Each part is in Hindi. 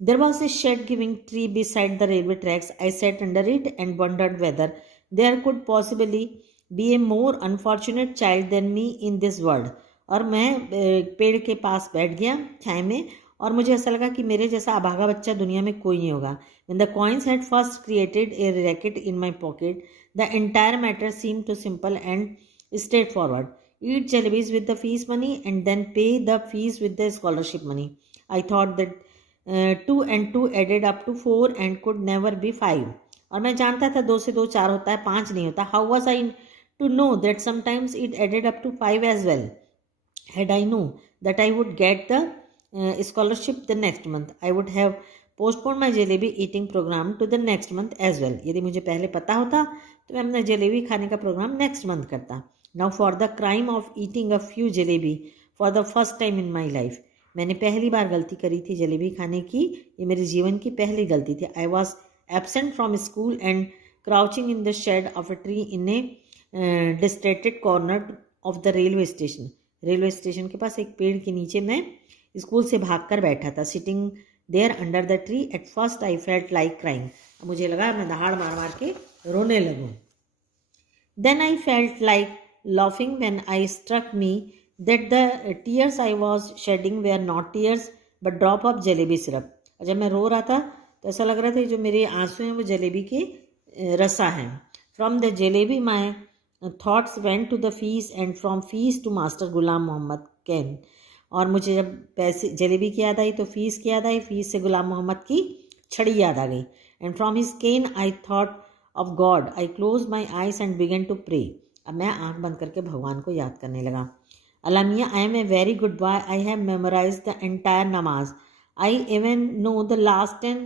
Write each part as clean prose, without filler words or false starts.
There was a shed giving tree beside the railway tracks. I sat under it and wondered whether there could possibly be a more unfortunate child than me in this world. और मैं पेड़ के पास बैठ गया छाए में, और मुझे ऐसा लगा कि मेरे जैसा अभागा बच्चा दुनिया में कोई नहीं होगा. When the coins had first created a racket in my pocket, the entire matter seemed too simple and straightforward. Eat jalebis with the fees money and then pay the fees with the scholarship money. I thought that 2 and 2 added up to 4 and could never be 5. और मैं जानता था 2 से 2 4 होता है, 5 नहीं होता. How was I to know that sometimes it added up to 5 as well? Had I known that I would get the scholarship the next month, I would have postponed my jalebi eating program to the next month as well. यदि मुझे पहले पता होता तो मैं अपना जलेबी खाने का प्रोग्राम नेक्स्ट मंथ करता. Now for the crime of eating a few jalebi for the first time in my life. मैंने पहली बार गलती करी थी जलेबी खाने की. ये मेरे जीवन की पहली गलती थी. I was absent from school and crouching in the shade of a tree in a distracted corner of the railway station. Railway station के पास एक पेड़ के नीचे मैं स्कूल से भागकर बैठा था. Sitting there under the tree. At first I felt like crying. मुझे लगा मैं दहाड़ मार मार के रोने लगूं. Then I felt like laughing when I struck me that the tears I was shedding were not tears but drop of jalebi syrup. जब मैं रो रहा था तो ऐसा लग रहा था जो मेरे आंसू हैं वो जलेबी के रसा हैं. From the jalebi my thoughts went to the feast and from feast to Master Ghulam Muhammad Khan. और मुझे जब पैसे जलेबी की याद आई तो फीस की याद आई, फीस से गुलाम मोहम्मद की छड़ी याद आ गई. And from his cane I thought of God. I closed my eyes and began to pray. अब मैं आंख बंद करके भगवान को याद करने लगा. अलामिया, I am a very good boy. I have memorize the entire नमाज. I even know the last 10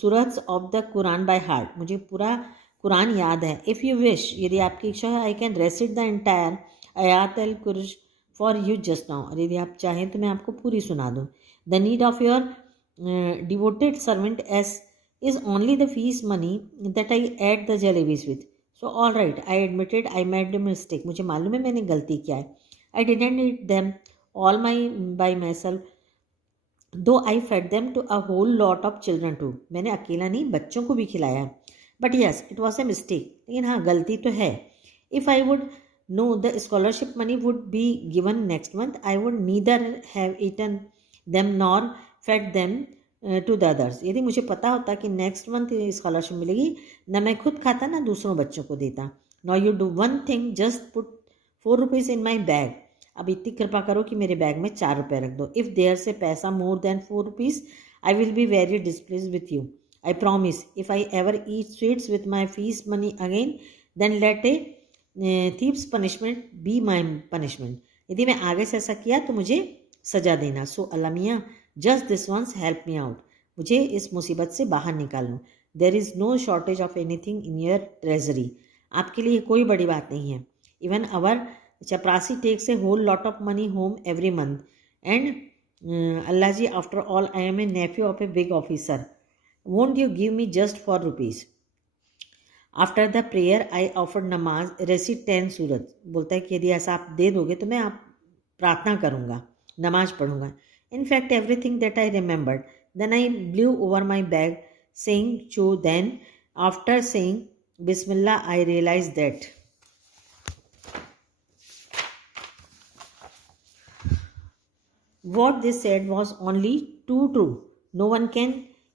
सूरत्स of the Quran by heart. मुझे पूरा कुरान याद है. इफ़ यू विश, यदि आपकी इच्छा है, आई कैन रेसिट द एंटायर आयात अल कुर्श फॉर यू जस्ट नाउ. और यदि आप चाहें तो मैं आपको पूरी सुना दूँ. The need of your devoted servant's is only the fees money that I had the jalebis with. So all right, I admitted I made a mistake. मुझे मालूम है मैंने गलती किया है. I didn't eat them all by myself, though I fed them to a whole lot of children too. मैंने अकेला नहीं बच्चों को भी खिलाया. But yes, it was a mistake. लेकिन हाँ गलती तो है. If I would know the scholarship money would be given next month, I would neither have eaten them nor fed them to the others. यदि मुझे पता होता कि नेक्स्ट मंथ स्कॉलरशिप मिलेगी, ना मैं खुद खाता ना दूसरों बच्चों को देता. Now you do one thing, just put 4 rupees in my bag. अब इतनी कृपा करो कि मेरे बैग में 4 रुपये रख दो. If there say paisa more than 4 rupees I will be very displeased with you. I promise. If I ever eat sweets with my fees money again then let a thief's punishment be my punishment. यदि मैं आगे से ऐसा किया तो मुझे सजा देना. सो अलामिया, just this once help me out. मुझे इस मुसीबत से बाहर निकाल लो. There is no shortage of anything in your treasury. आपके लिए कोई बड़ी बात नहीं है. Even our chaprasi takes a whole lot of money home every month and Allah ji, after all I am a nephew of a big officer. Won't you give me just 4 rupees. After the prayer I offered namaz recite 10 सूरत. बोलता है कि यदि ऐसा आप दे दोगे तो मैं आप प्रार्थना करूँगा, नमाज पढ़ूँगा. In fact, everything that I remembered. Then I blew over my bag, saying "Chu." Then, after saying Bismillah, I realized that what they said was only too true. No one can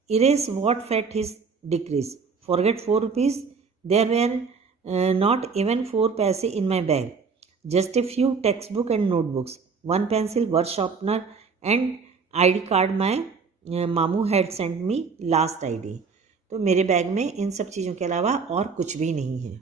erase what fed his decrees. Forget 4 rupees. There were not even 4 paise in my bag. Just a few textbook and notebooks, 1 pencil, 1 sharpener, and ID card my मामू had sent me last ID. तो मेरे बैग में इन सब चीज़ों के अलावा और कुछ भी नहीं है.